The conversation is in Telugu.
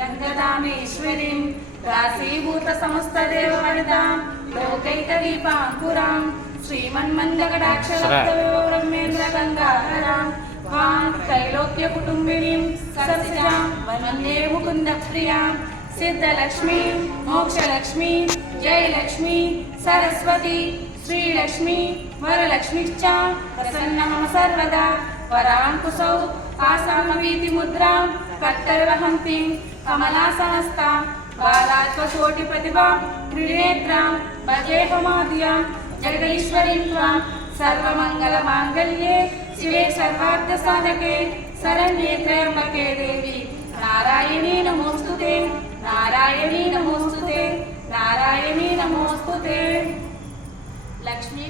శ్రీరంగదామేశ్వరీం దాసీభూత సమస్తదేవవనితాం లోకైకదీపాంకురాం శ్రీమన్మందకటాక్షరబ్రహ్మేంద్ర గంగాధరాం వాం త్రైలోక్య కుటుంబినీం సరసిజాం వందే ముకుంద ప్రియాం సిద్ధలక్ష్మీ మోక్షలక్ష్మీ జయలక్ష్మీ సరస్వతి శ్రీలక్ష్మీ వరలక్ష్మిశ్చ ప్రసన్నః సర్వదా వరాంకుశౌ ఆసామవీతి ముద్రాం కట్టర్వహంతిం కమలాసనస్తాం బాలాత్వకోటి ప్రతిభాం త్రినేత్రాం భజేహమాద్యాం జగదీశ్వరీం త్వాం సర్వమంగళమాంగళ్యే శివే సర్వార్థసాధకే శరణ్యే త్రయంబకే దేవి నారాయణీ నమోస్తుతే నారాయణీ నమోస్తుతే నారాయణీ నమోస్తుతే. లక్ష్మీ